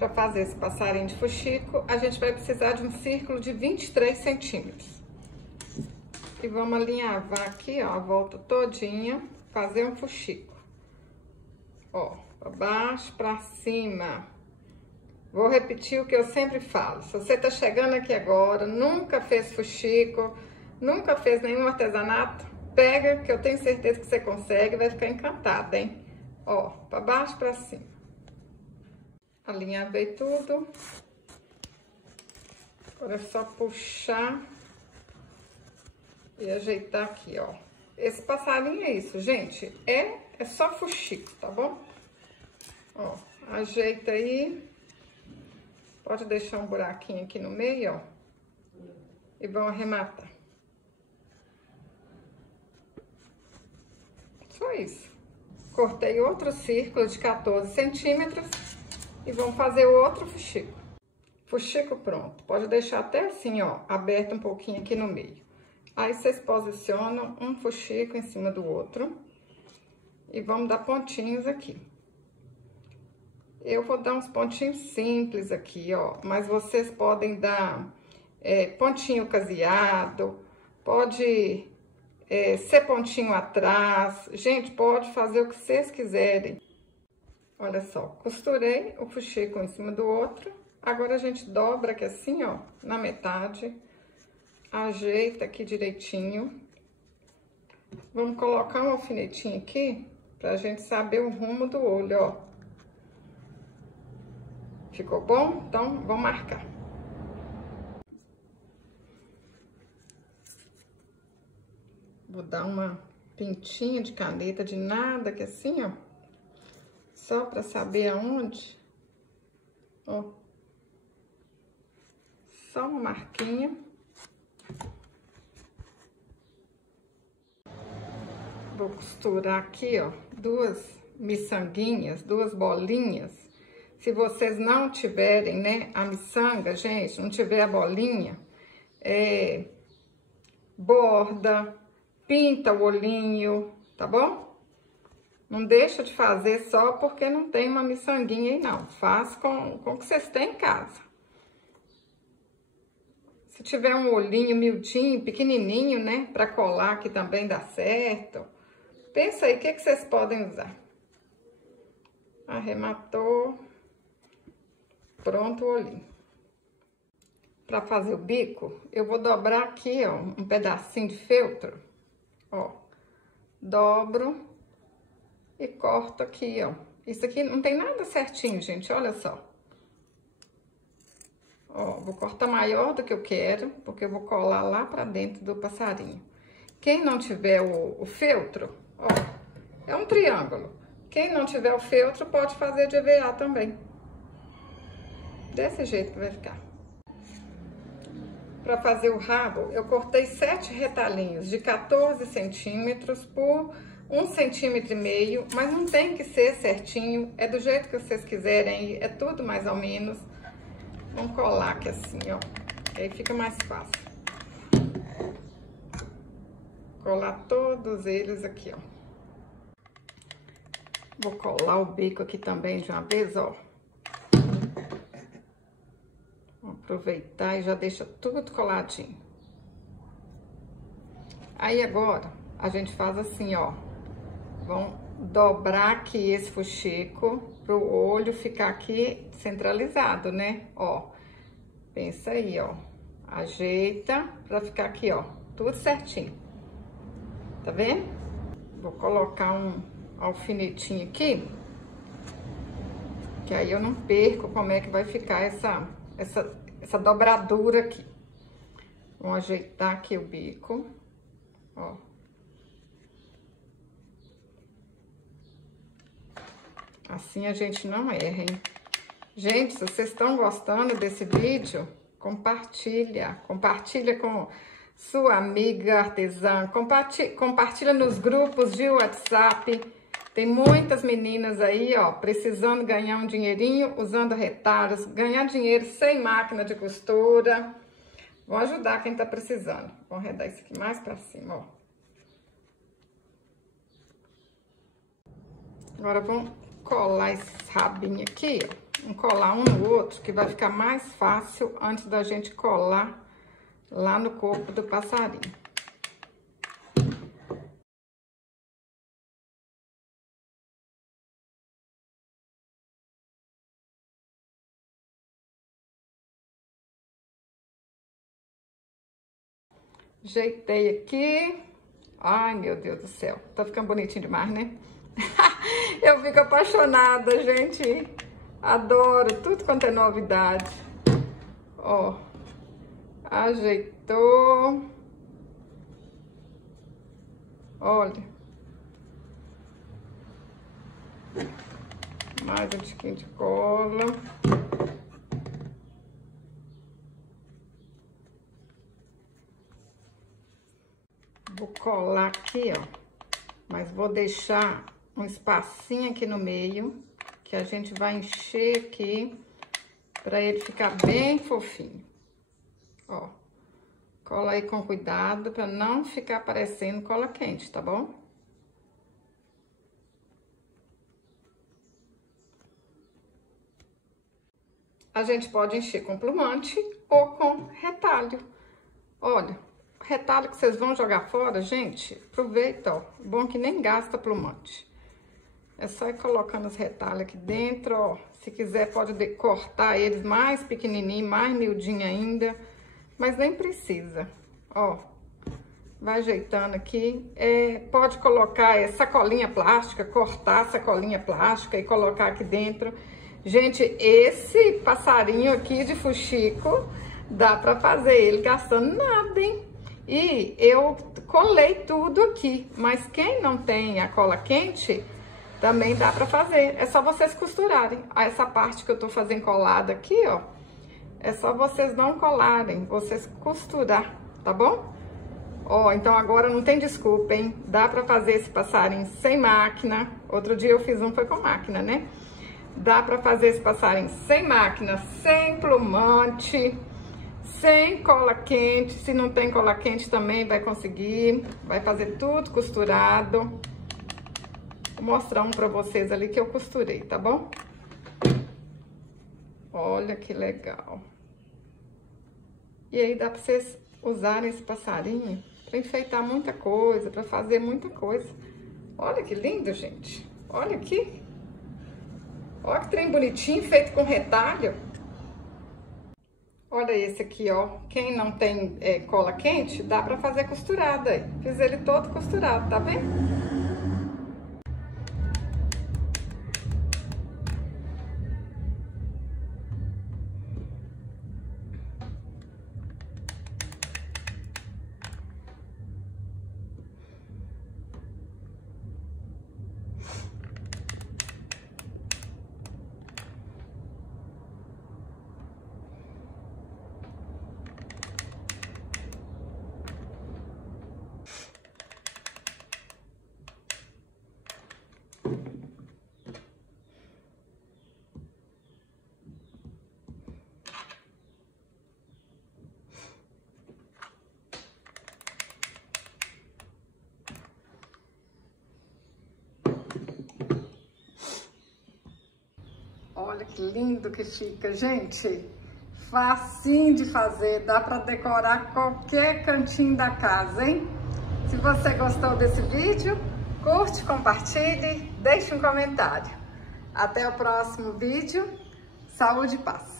Para fazer esse passarinho de fuxico, a gente vai precisar de um círculo de 23 centímetros. E vamos alinhavar aqui, ó, a volta todinha, fazer um fuxico. Ó, para baixo, para cima. Vou repetir o que eu sempre falo. Se você tá chegando aqui agora, nunca fez fuxico, nunca fez nenhum artesanato, pega, que eu tenho certeza que você consegue, vai ficar encantada, hein? Ó, para baixo, para cima. Alinhavei tudo. Agora é só puxar e ajeitar aqui, ó. Esse passarinho é isso, gente. É só fuxico, tá bom? Ó, ajeita aí. Pode deixar um buraquinho aqui no meio, ó. E vão arrematar. Só isso. Cortei outro círculo de 14 centímetros. E vamos fazer o outro fuxico. Fuxico pronto. Pode deixar até assim, ó, aberto um pouquinho aqui no meio. Aí vocês posicionam um fuxico em cima do outro. E vamos dar pontinhos aqui. Eu vou dar uns pontinhos simples aqui, ó. Mas vocês podem dar pontinho caseado. Pode ser pontinho atrás. Gente, pode fazer o que vocês quiserem. Olha só, costurei o fuxico em cima do outro. Agora a gente dobra aqui assim, ó, na metade. Ajeita aqui direitinho. Vamos colocar um alfinetinho aqui, pra gente saber o rumo do olho, ó. Ficou bom? Então, vamos marcar. Vou dar uma pintinha de caneta de nada, que assim, ó. Só pra saber aonde. Ó. Só uma marquinha. Vou costurar aqui, ó, duas miçanguinhas, duas bolinhas. Se vocês não tiverem, né, a miçanga, gente, não tiver a bolinha, borda, pinta o olhinho, tá bom? Não deixa de fazer só porque não tem uma miçanguinha aí, não. Faz com o que vocês têm em casa. Se tiver um olhinho miudinho, pequenininho, né, pra colar aqui também dá certo. Pensa aí, o que vocês podem usar? Arrematou. Pronto o olhinho. Pra fazer o bico, eu vou dobrar aqui, ó, um pedacinho de feltro. Ó, dobro e corto aqui, ó. Isso aqui não tem nada certinho, gente, olha só. Ó, vou cortar maior do que eu quero, porque eu vou colar lá pra dentro do passarinho. Quem não tiver o feltro, ó, é um triângulo. Quem não tiver o feltro pode fazer de EVA também. Desse jeito que vai ficar. Para fazer o rabo, eu cortei 7 retalhinhos de 14 centímetros por 1,5 centímetro, mas não tem que ser certinho, é do jeito que vocês quiserem, é tudo mais ou menos. Vamos colar aqui assim, ó, aí fica mais fácil. Colar todos eles aqui, ó. Vou colar o bico aqui também de uma vez, ó. Vou aproveitar e já deixa tudo coladinho. Aí agora, a gente faz assim, ó. Vamos dobrar aqui esse fuxico pro olho ficar aqui centralizado, né? Ó, pensa aí, ó. Ajeita pra ficar aqui, ó, tudo certinho. Tá vendo? Vou colocar um alfinetinho aqui, que aí eu não perco como é que vai ficar essa dobradura aqui. Vamos ajeitar aqui o bico, ó. Assim a gente não erra, hein? Gente, se vocês estão gostando desse vídeo, compartilha com sua amiga artesã, compartilha nos grupos de WhatsApp. Tem muitas meninas aí, ó, precisando ganhar um dinheirinho usando retalhos, ganhar dinheiro sem máquina de costura. Vou ajudar quem tá precisando. Vou arredar isso aqui mais pra cima, ó. Agora vamos colar esse rabinho aqui, ó. encolar um no outro, que vai ficar mais fácil antes da gente colar lá no corpo do passarinho. Ajeitei aqui. Ai, meu Deus do céu. Tá ficando bonitinho demais, né? Eu fico apaixonada, gente. Adoro tudo quanto é novidade. Ó. Ajeitou. Olha. Mais um tiquinho de cola. Vou colar aqui, ó, mas vou deixar um espacinho aqui no meio, que a gente vai encher aqui, pra ele ficar bem fofinho. Ó, cola aí com cuidado, pra não ficar parecendo cola quente, tá bom? A gente pode encher com plumante ou com retalho. Olha, retalho que vocês vão jogar fora, gente, aproveita, ó. Bom que nem gasta plumante. É só ir colocando os retalhos aqui dentro, ó. Se quiser, pode cortar eles mais pequenininho, mais miudinho ainda. Mas nem precisa, ó. Vai ajeitando aqui. Pode colocar sacolinha plástica, cortar a sacolinha plástica e colocar aqui dentro. Gente, esse passarinho aqui de fuxico, dá pra fazer ele gastando nada, hein? E eu colei tudo aqui, mas quem não tem a cola quente, também dá pra fazer. É só vocês costurarem. Essa parte que eu tô fazendo colada aqui, ó, é só vocês não colarem, vocês costurar, tá bom? Ó, então agora não tem desculpa, hein? Dá pra fazer esse passarinho sem máquina. Outro dia eu fiz um, foi com máquina, né? Dá pra fazer esse passarinho sem máquina, sem plumante, sem cola quente. Se não tem cola quente também vai conseguir. Vai fazer tudo costurado. Vou mostrar um pra vocês ali que eu costurei, tá bom? Olha que legal. E aí dá pra vocês usarem esse passarinho pra enfeitar muita coisa, pra fazer muita coisa. Olha que lindo, gente. Olha aqui. Olha que trem bonitinho, feito com retalho. Olha esse aqui, ó. Quem não tem cola quente, dá pra fazer costurada aí. Fiz ele todo costurado, tá vendo? Olha que lindo que fica, gente. Facinho de fazer, dá para decorar qualquer cantinho da casa, hein? Se você gostou desse vídeo, curte, compartilhe, deixe um comentário. Até o próximo vídeo. Saúde e paz.